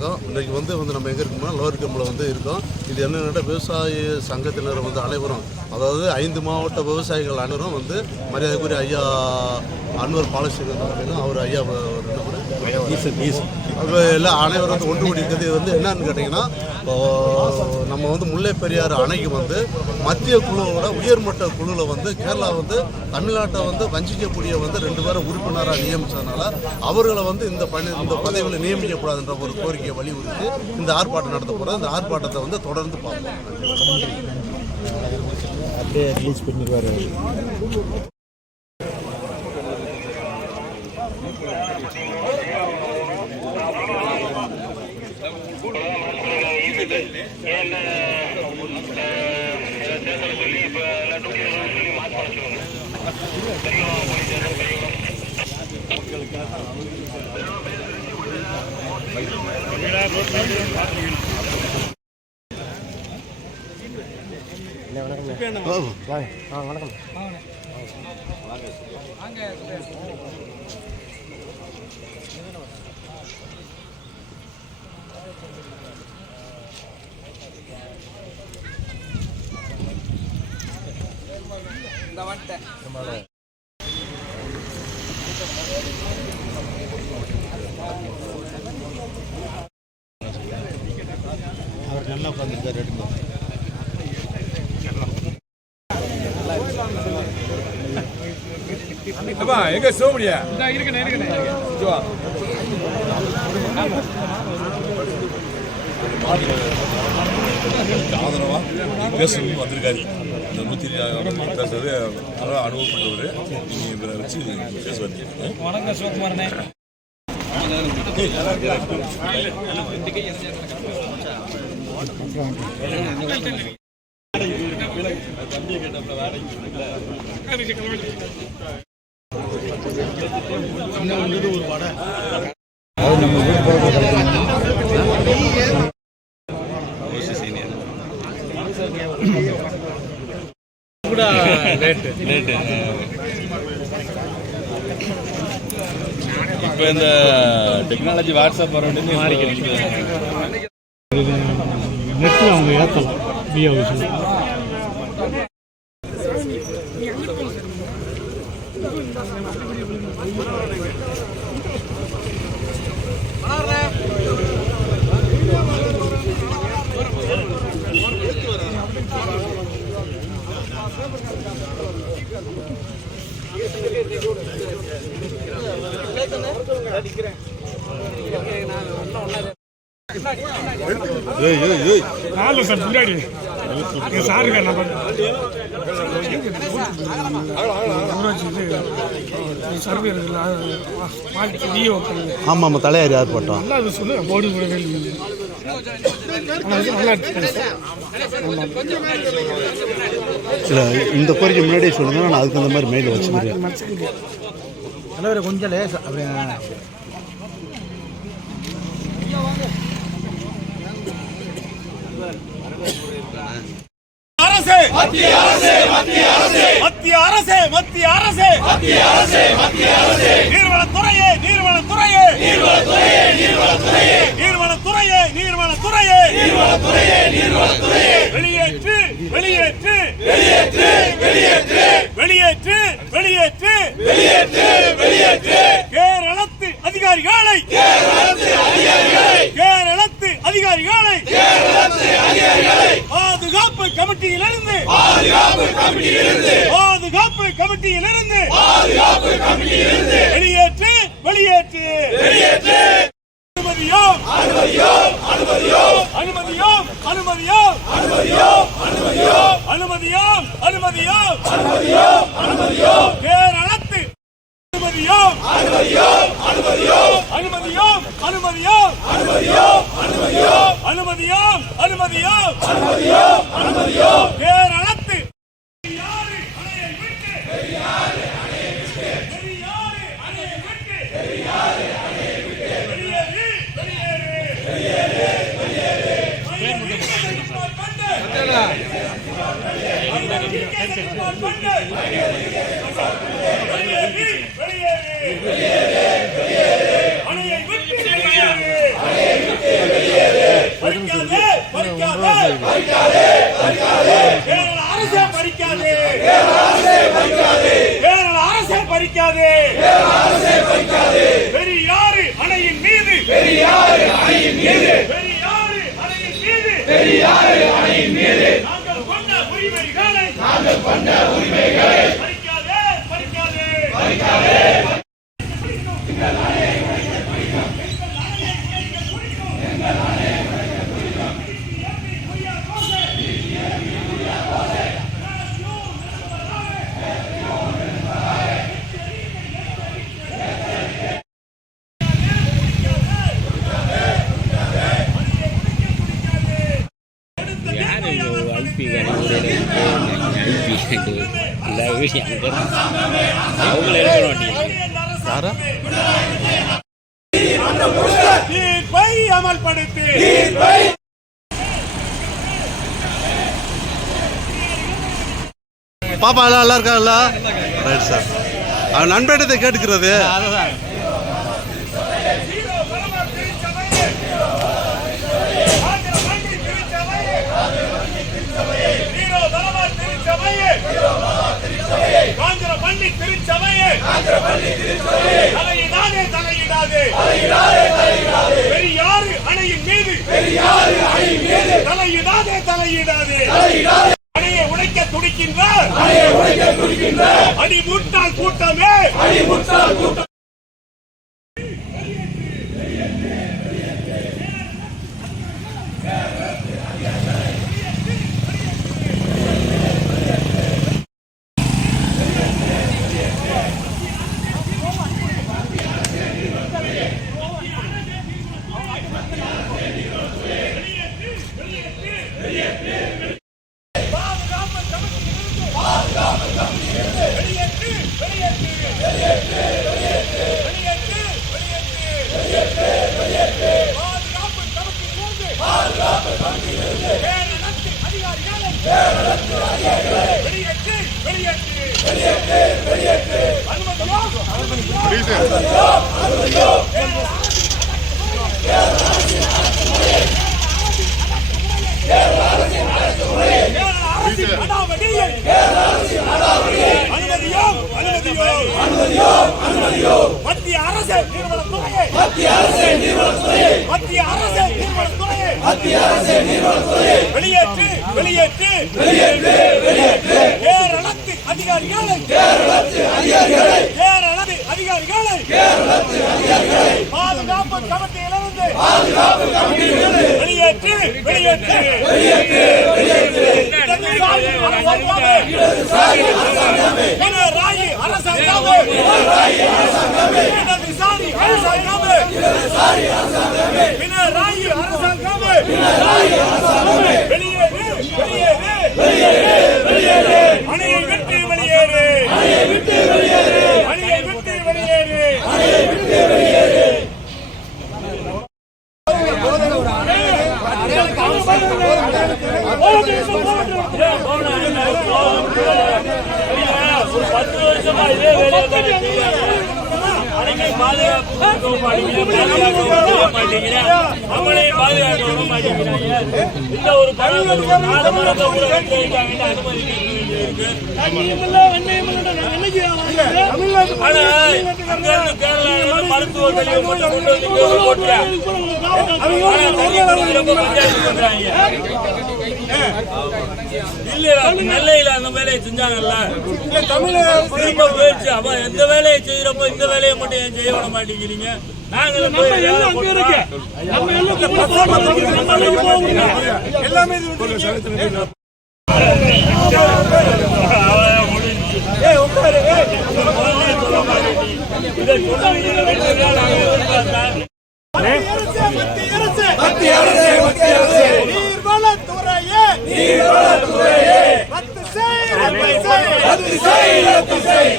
இன்றைக்கு வந்து நம்ம எங்கே இருக்கோம்னா லோவர் கேம்பில் இருக்கோம். இது என்னென்னா விவசாய சங்கத்தினர் அனைவரும், அதாவது 5 மாவட்ட விவசாயிகள் அனைவரும் மரியாதைக்குரிய ஐயா அன்வர் பாலசிங்கம் அவர் ஐயா எல்லாம் அனைவரும் ஒன்று கூடியிருக்கிறது. இது என்னன்னு கேட்டிங்கன்னா, நம்ம முல்லை பெரியாறு அணைக்கு மத்திய குழுவோட உயர்மட்ட குழுவில் கேரளா தமிழ்நாட்டை வஞ்சிக்கக்கூடிய 2 பேரை உறுப்பினராக நியமித்ததுனால அவர்களை இந்த பதவியில் நியமிக்கக்கூடாதுன்ற ஒரு கோரிக்கையை வலியுறுத்தி இந்த ஆர்ப்பாட்டம் நடத்த போகிறோம். இந்த ஆர்ப்பாட்டத்தை தொடர்ந்து பார்ப்போம். அப்படியே ரிலீஸ் பண்ணிடுவார். அவர் நல்லா உட்காந்துருக்காரு. எங்க சோமடியா ஆதரவா பேசணும் வந்திருக்காரு. இந்த 100 பேசுறது நல்லா அனுபவப்பட்டவர். நீங்க இவரை வச்சு பேசுவாங்க. வணக்கம் சிவகுமாரனே. இப்போ இந்த டெக்னாலஜி வாட்ஸ்அப் வரணும்னு நெட்டில் அவங்க ஏற்றலாம். பிஓ விஷயம் சார் முன்னாடி சாருங்க சர்வே ஆமாம் ஆமாம் தலையாரி ஆர்ப்பாட்டம் நல்லா சொல்லு போர்டு நல்லா இல்லை இந்த கோரிக்கை முன்னாடியே சொல்லுங்க. நான் அதுக்கு அந்த மாதிரி மெயில் வச்சுக்கிறேன். தலைவரை கொஞ்சம் லேசா அப்படி மத்திய அரசே மத்திய அரசே மத்திய அரசே மத்திய அரசே மத்திய அரசே மத்திய அரசே நீர்வளத்துறையே நீர்வளத்துறையே நீர்வளத்துறையே நீர்வளத்துறையே நீர்வளத்துறையே நீர்வளத்துறையே நீர்வளத்துறையே நீர்வளத்துறையே வெளியேற்று வெளியேற்று வெளியேற்று வெளியேற்று வெளியேற்று வெளியேற்று வெளியேற்று வெளியேற்று கேரளத்து அதிகாரிகளை கேரளத்து அதிகாரிகளை கேரளத்து அதிகாரிகளை கேரளத்து அதிகாரிகளை பாதுகாப்பு கமிட்டியிலிருந்து பாதுகாப்பு கமிட்டியிலிருந்து பாதுகாப்பு கமிட்டியிலிருந்து பாதுகாப்பு கமிட்டியிலிருந்து வெளியேற்று வெளியேற்று வெளியேற்று அனுமதியோம் அனுமதியோம் அனுமதியோம் அனுமதியோம் அனுமதியோம் அனுமதியோம் அனுமதியோம் அனுமதியோம் அனுமதியோம் அனுமதியோம் அனுமதியோம் கேரளத்து அனுமதியோம் அனுமதியோம் அனுமதியோம் அனுமதியோம் அனுமதியோம் அனுமதியோம் அனுமதியோம் அனுமதியோம் அனுமதியோம் அனுமதியோம் அனுமதியோம் கேரளத்து பெரியாறு அணையை விட்டு பெரியாறு அணையை விட்டு பெரியாறு அணையை விட்டு பெரியாறு அணையை விட்டு வெளியேறு வெளியேறு வெளியேறு வெளியேறு வெளியேறு வெளியேறு அணையை விட்டு வெளியேறு பறிக்காதே பறிக்காதே கேரள அரசே பறிக்காதே கேரள அரசே பறிக்காதே பெரியாறு அணையின் மீது பெரியாறு அணையின் மீது நாங்கள் கொண்ட உரிமைகளை பறிக்காதே பறிக்காதே தீர்ப்பை அமல்படுத்தி பாப்பா எல்லாம் நல்லா இருக்காங்களா? Right sir. அவன் நண்பேட்டத்தை கேட்டுக்கிறது பெரியாறு அணையின் மீது தலையிடாதே அணையை உடைக்க துடிக்கின்றார் அடிமுட்டாள் கூட்டமே மத்திய அரசு நிறுவனத்துறையை வெளியேற்று கேரளத்து அதிகாரிகளை பாதுகாப்பு கமிட்டியிலிருந்து வெளியேற்று பினராயி அரசாங்கமே வெளியேறு அணையை விட்டு வெளியேறு மருத்துவ நெல்லையில அந்த வேலையை செஞ்சாங்கல்ல திரும்ப போயிடுச்சு. அப்ப எந்த வேலையை செய்யறப்போ இந்த வேலையை மட்டும் ஏன் செய்ய விட மாட்டேங்கிறீங்க? நாங்களும் எல்லாமே நீர்வளத்துறையே ரத்து செய்